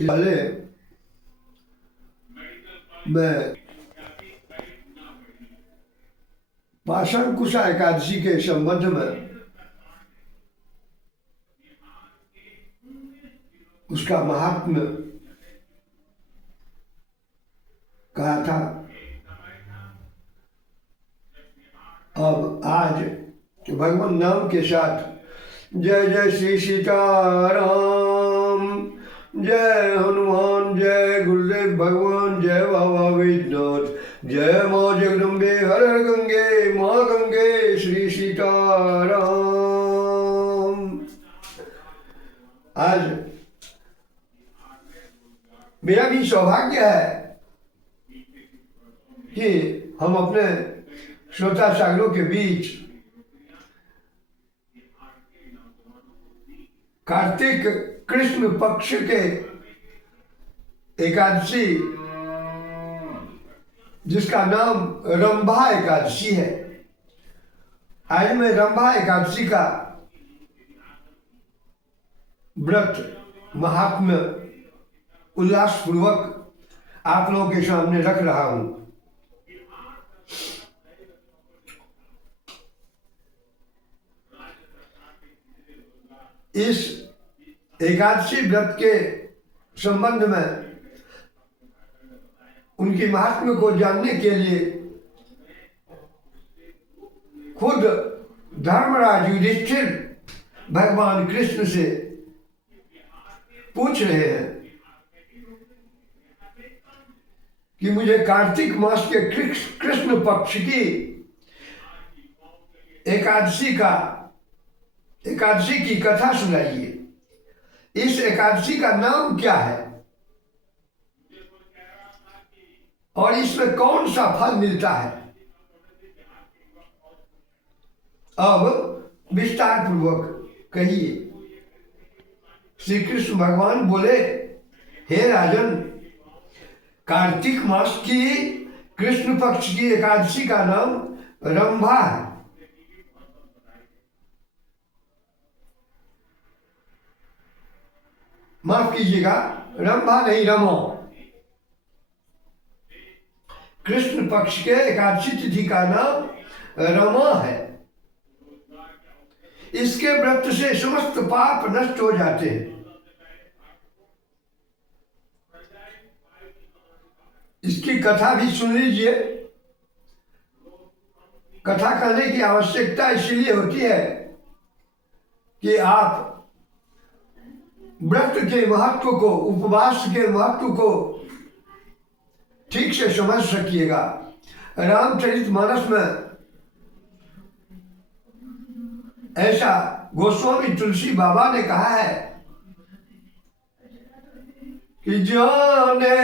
पहले मैं पाषाण कुशा एकादशी के संबंध में उसका महात्म्य कहा था। अब आज भगवान नाम के साथ जय जय श्री सीताराम, जय हनुमान, जय गुरुदेव भगवान, जय बाबा वैद्यनाथ, जय माँ जगदम्बे, हर हर गंगे माँ गंगे, श्री सीताराम। आज मेरा भी सौभाग्य है कि हम अपने श्रोता सागरों के बीच कार्तिक कृष्ण पक्ष के एकादशी, जिसका नाम रंभा एकादशी है, आज मैं रंभा एकादशी का व्रत महात्म्य उल्लासपूर्वक आप लोगों के सामने रख रहा हूं। इस एकादशी व्रत के संबंध में उनकी महात्म्य को जानने के लिए खुद धर्मराज युधिष्ठिर भगवान कृष्ण से पूछ रहे हैं कि मुझे कार्तिक मास के कृष्ण पक्ष की एकादशी की कथा सुनाइए। इस एकादशी का नाम क्या है और इसमें कौन सा फल मिलता है। अब विस्तार पूर्वक कहिए। श्री कृष्ण भगवान बोले, हे राजन, कार्तिक मास की कृष्ण पक्ष की एकादशी का नाम रंभा है। माफ कीजिएगा, रंभा नहीं, रमो। कृष्ण पक्ष के एकादशी तिथि का नाम रमा है। इसके व्रत से समस्त पाप नष्ट हो जाते हैं। इसकी कथा भी सुन लीजिए। कथा कहने की आवश्यकता इसलिए होती है कि आप व्रत के महत्व को, उपवास के महत्व को ठीक से समझ सकिएगा। रामचरितमानस में ऐसा गोस्वामी तुलसी बाबा ने कहा है कि जाने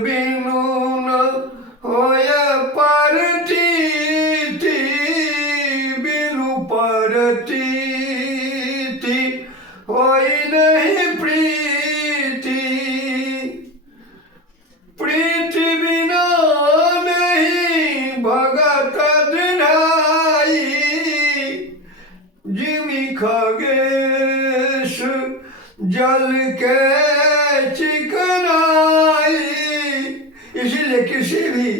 बिनु न होय परती, बिनु परती होय नहीं प्रीति, प्रीति बिना नहीं भगत दृढ़ाई, जिमि खगेश जल के चिकनाई। इसीलिए किसी भी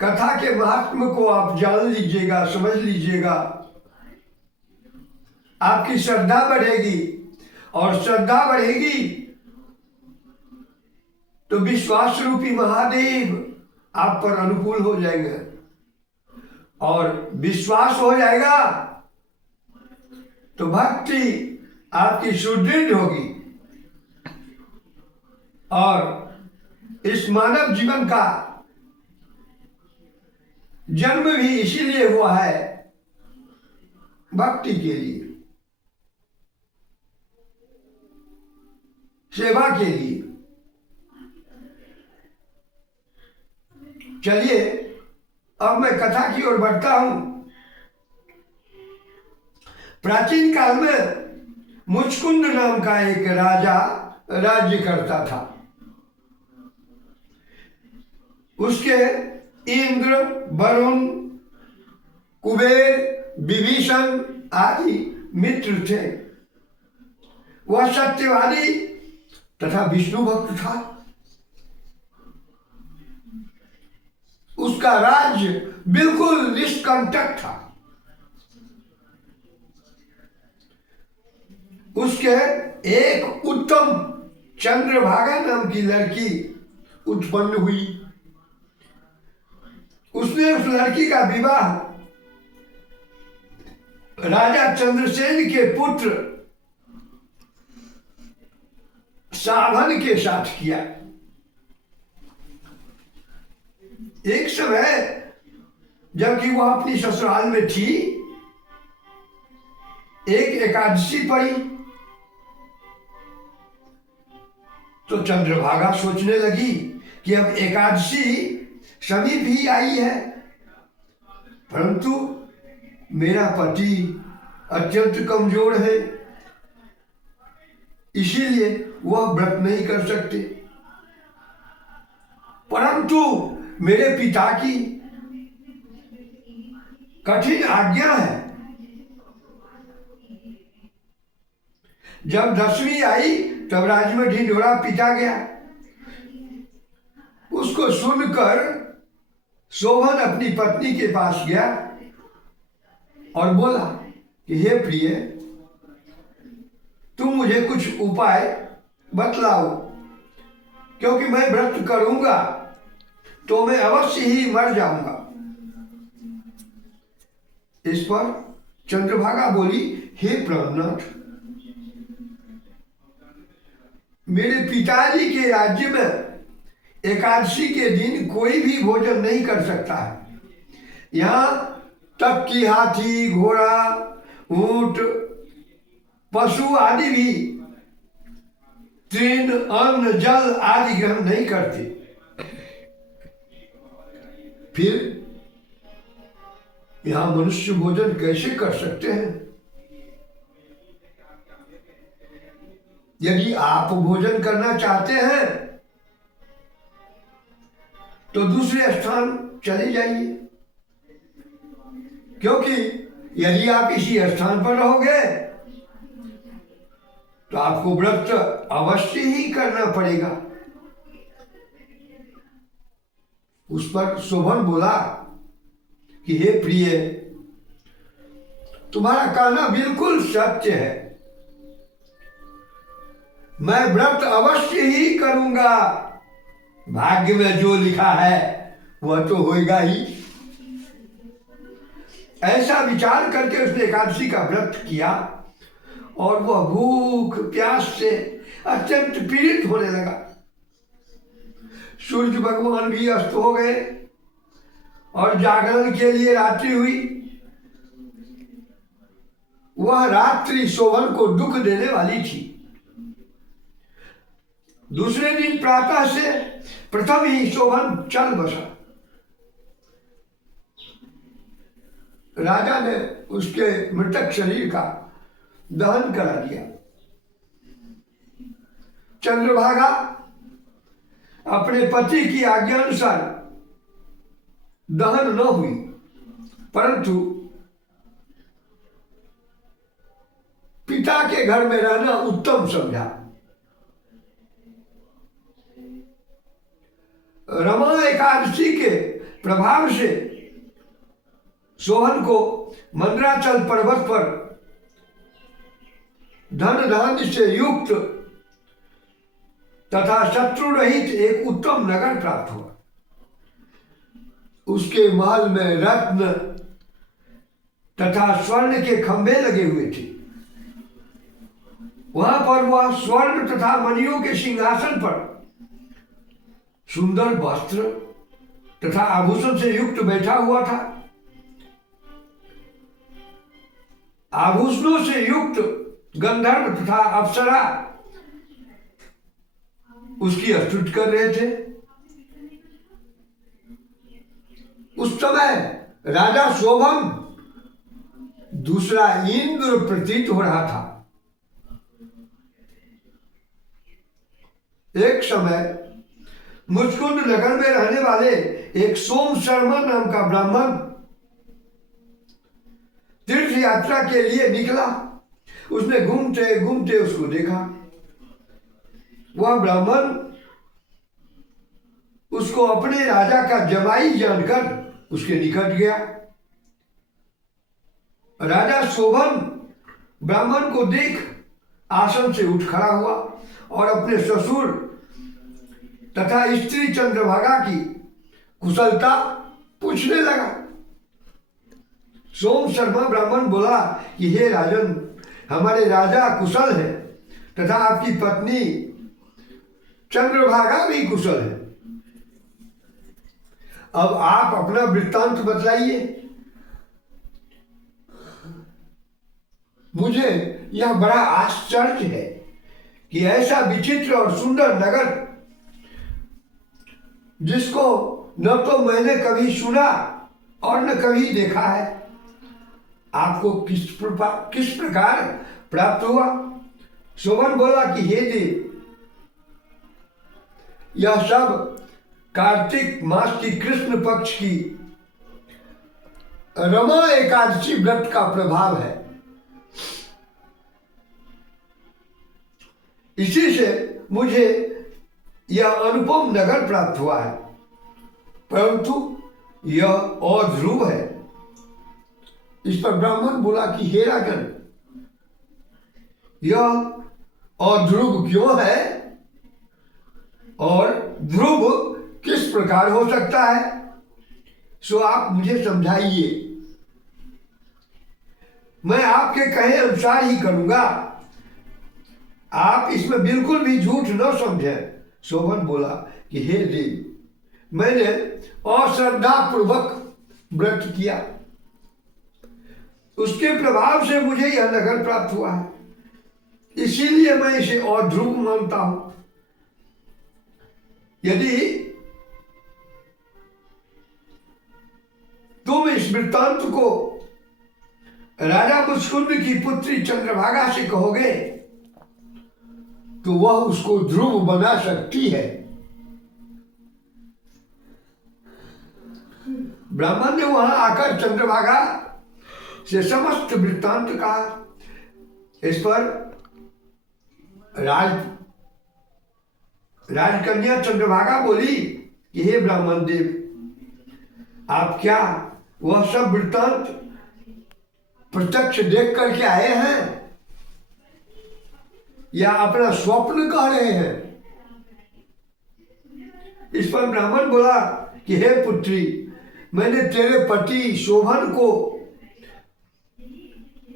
कथा के महात्म्य को आप जान लीजिएगा, समझ लीजिएगा, आपकी श्रद्धा बढ़ेगी और श्रद्धा बढ़ेगी तो विश्वास रूपी महादेव आप पर अनुकूल हो जाएंगे और विश्वास हो जाएगा तो भक्ति आपकी सुदृढ़ होगी। और इस मानव जीवन का जन्म भी इसीलिए हुआ है, भक्ति के लिए, सेवा के लिए। चलिए अब मैं कथा की ओर बढ़ता हूं। प्राचीन काल में मुचकुंद नाम का एक राजा राज्य करता था। उसके इंद्र, वरुण, कुबेर, विभीषण आदि मित्र थे। वह सत्यवादी तथा विष्णु भक्त था। उसका राज्य बिल्कुल निष्कंटक था। उसके एक उत्तम चंद्रभागा नाम की लड़की उत्पन्न हुई। उसने उस लड़की का विवाह राजा चंद्रसेन के पुत्र साधन के साथ किया। एक समय जबकि वह अपनी ससुराल में थी, एक एकादशी पड़ी तो चंद्रभागा सोचने लगी कि अब एकादशी समीप ही आई है, परंतु मेरा पति अत्यंत कमजोर है, इसीलिए वह व्रत नहीं कर सकते। परंतु मेरे पिता की कठिन आज्ञा है। जब दसवीं आई तब राज्य में ढिंढोरा पीटा गया। उसको सुनकर शोभन अपनी पत्नी के पास गया और बोला कि हे प्रिय, तुम मुझे कुछ उपाय बतलाओ, क्योंकि मैं व्रत करूंगा तो मैं अवश्य ही मर जाऊंगा। इस पर चंद्रभागा बोली, हे प्रभुनाथ, मेरे पिताजी के राज्य में एकादशी के दिन कोई भी भोजन नहीं कर सकता है। यहाँ तक कि हाथी, घोड़ा, ऊंट, पशु आदि भी तृण, अन्न, जल आदि ग्रहण नहीं करते। फिर यहाँ मनुष्य भोजन कैसे कर सकते हैं? यदि आप भोजन करना चाहते हैं तो दूसरे स्थान चले जाइए, क्योंकि यदि आप इसी स्थान पर रहोगे तो आपको व्रत अवश्य ही करना पड़ेगा। उस पर शोभन बोला कि हे प्रिय, तुम्हारा कहना बिल्कुल सत्य है, मैं व्रत अवश्य ही करूंगा। भाग्य में जो लिखा है वह तो होगा ही। ऐसा विचार करके उसने एकादशी का व्रत किया और वह भूख प्यास से अत्यंत पीड़ित होने लगा। सूर्य भगवान भी अस्त हो गए और जागरण के लिए रात्रि हुई। वह रात्रि शोभन को दुख देने वाली थी। दूसरे दिन प्रातः से प्रथम ही शोभन चल बसा। राजा ने उसके मृतक शरीर का दहन करा दिया। चंद्रभागा अपने पति की आज्ञा अनुसार दहन न हुई, परंतु पिता के घर में रहना उत्तम समझा। रमा एकादशी के प्रभाव से शोभन को मंदराचल पर्वत पर धन धान्य से युक्त तथा शत्रु रहित एक उत्तम नगर प्राप्त हुआ। उसके महल में रत्न तथा स्वर्ण के खंभे लगे हुए थे। वहां पर वह स्वर्ण तथा मणियों के सिंहासन पर सुंदर वस्त्र तथा आभूषण से युक्त बैठा हुआ था। आभूषणों से युक्त गंधर्व तथा अप्सरा उसकी स्तुति कर रहे थे। उस समय राजा शोभन दूसरा इंद्र प्रतीत हो रहा था। एक समय मुचकुंद नगर में रहने वाले एक सोम शर्मा नाम का ब्राह्मण तीर्थ यात्रा के लिए निकला। उसने घूमते घूमते उसको देखा वह ब्राह्मण उसको अपने राजा का जमाई जानकर उसके निकट गया। राजा शोभन ब्राह्मण को देख आसन से उठ खड़ा हुआ और अपने ससुर तथा स्त्री चंद्रभागा की कुशलता पूछने लगा। सोम शर्मा ब्राह्मण बोला कि हे राजन, हमारे राजा कुशल है तथा आपकी पत्नी चंद्रभागा भी कुशल है। अब आप अपना वृत्तांत बतलाइए। मुझे यह बड़ा आश्चर्य है कि ऐसा विचित्र और सुंदर नगर, जिसको न तो मैंने कभी सुना और न कभी देखा है, आपको किस प्रकार प्राप्त हुआ? शोभन बोला कि हे देव, यह सब कार्तिक मास की कृष्ण पक्ष की रमा एकादशी व्रत का प्रभाव है। इसी से मुझे यह अनुपम नगर प्राप्त हुआ है, परंतु यह अध्रुव है। इस पर ब्राह्मण बोला कि हे राजन, यह अध्रुव क्यों है और ध्रुव किस प्रकार हो सकता है, सो आप मुझे समझाइए। मैं आपके कहे अनुसार ही करूंगा, आप इसमें बिल्कुल भी झूठ न समझें। शोभन बोला कि हे देव, मैंने अश्रद्धा पूर्वक व्रत किया, उसके प्रभाव से मुझे यह नगर प्राप्त हुआ है, इसीलिए मैं इसे अध्रुव मानता हूं। यदि तुम इस वृत्तांत को राजा मुस्कुंद की पुत्री चंद्रभागा से कहोगे तो वह उसको ध्रुव बना सकती है। ब्राह्मण ने वहां आकर चंद्रभागा से समस्त वृत्तांत कहा। इस पर राजकन्या चंद्रभागा बोली कि हे ब्राह्मण देव, आप क्या वह सब वृत्तांत प्रत्यक्ष देख करके आए हैं या अपना स्वप्न कह रहे हैं? इस पर ब्राह्मण बोला कि हे पुत्री, मैंने तेरे पति शोभन को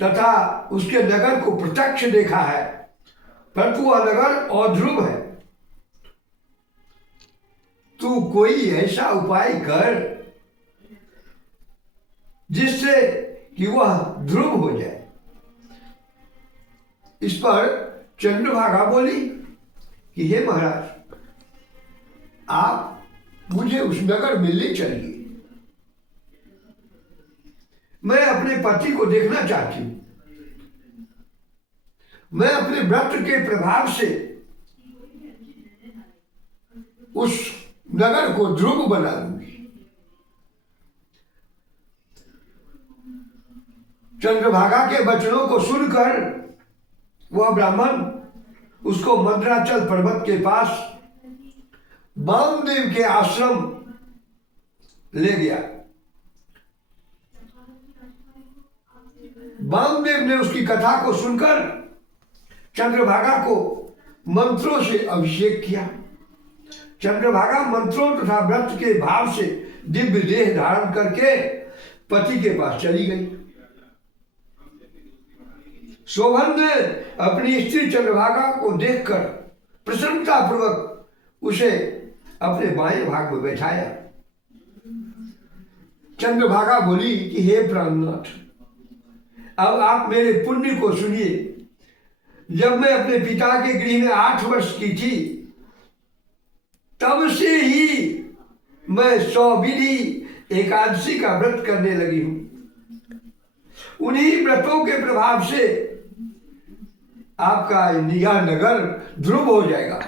तथा उसके नगर को प्रत्यक्ष देखा है, परंतु वह नगर अध्रुव है। तू कोई ऐसा उपाय कर जिससे कि वह ध्रुव हो जाए। इस पर चंद्रभागा बोली कि हे महाराज, आप मुझे उस नगर में ले चलिए, मैं अपने पति को देखना चाहती हूं। मैं अपने व्रत के प्रभाव से उस नगर को ध्रुव बना दूंगी। चंद्रभागा के वचनों को सुनकर वह ब्राह्मण उसको मंदराचल पर्वत के पास वामदेव के आश्रम ले गया। वामदेव ने उसकी कथा को सुनकर चंद्रभागा को मंत्रों से अभिषेक किया। चंद्रभागा मंत्रों तथा व्रत के भाव से दिव्य देह धारण करके पति के पास चली गई। शोभन ने अपनी स्त्री चंद्रभागा को देखकर प्रसन्नता पूर्वक उसे अपने बाएं भाग में बैठाया। चंद्रभागा बोली कि हे प्राणनाथ, अब आप मेरे पुण्य को सुनिए। जब मैं अपने पिता के गृह में 8 वर्ष की थी, तब से ही मैं 100 विधि एकादशी का व्रत करने लगी हूं। उन्हीं व्रतों के प्रभाव से आपका यह नगर ध्रुव हो जाएगा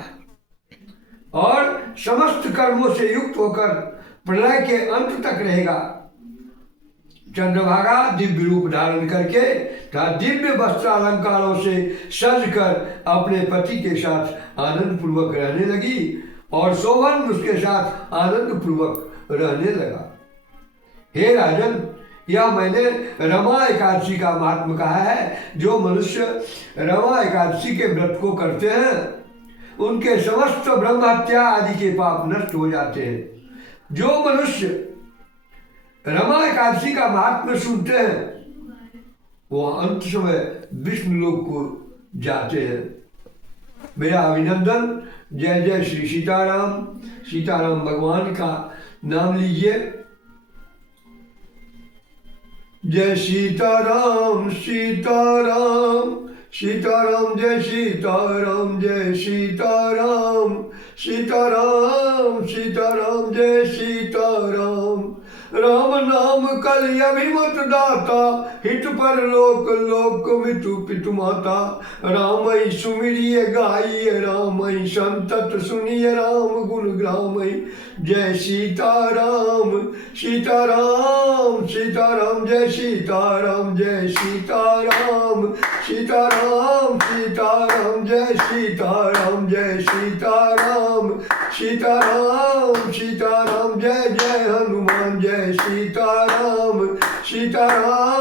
और समस्त कर्मों से युक्त होकर प्रलय के अंत तक रहेगा। चंद्रभागा दिव्य रूप धारण करके तथा दिव्य वस्त्र अलंकारों से सज कर अपने पति के साथ आनंद पूर्वक रहने लगी और शोभन उसके साथ आनंद पूर्वक रहने लगा। हे राजन, यह मैंने रमा एकादशी का महात्म कहा है। जो मनुष्य रमा एकादशी के व्रत को करते हैं उनके समस्त ब्रह्म हत्या आदि के पाप नष्ट हो जाते हैं। जो मनुष्य रमा एकादशी का महात्म्य सुनते हैं वो अंत समय विष्णु लोक को जाते हैं। मेरा अभिनंदन। जय जय श्री सीताराम। सीताराम भगवान का नाम लीजिए। जय सीताराम सीताराम सीताराम, जय सीताराम जय सीताराम सीताराम सीताराम, जय सीताराम। राम नाम कल अभिमत दाता, हित पर लोक लोक मितु पितु माता। रामई सुमिरिय गाइय, रामई संतत सुनिय, राम गुण ग्रामई। जय सीताराम सीताराम सीताराम, जय सीताराम जय सीताराम सीताराम सीताराम, जय सीताराम जय सीताराम सीताराम सीताराम, जय जय हनुमान। जय सीताराम सीताराम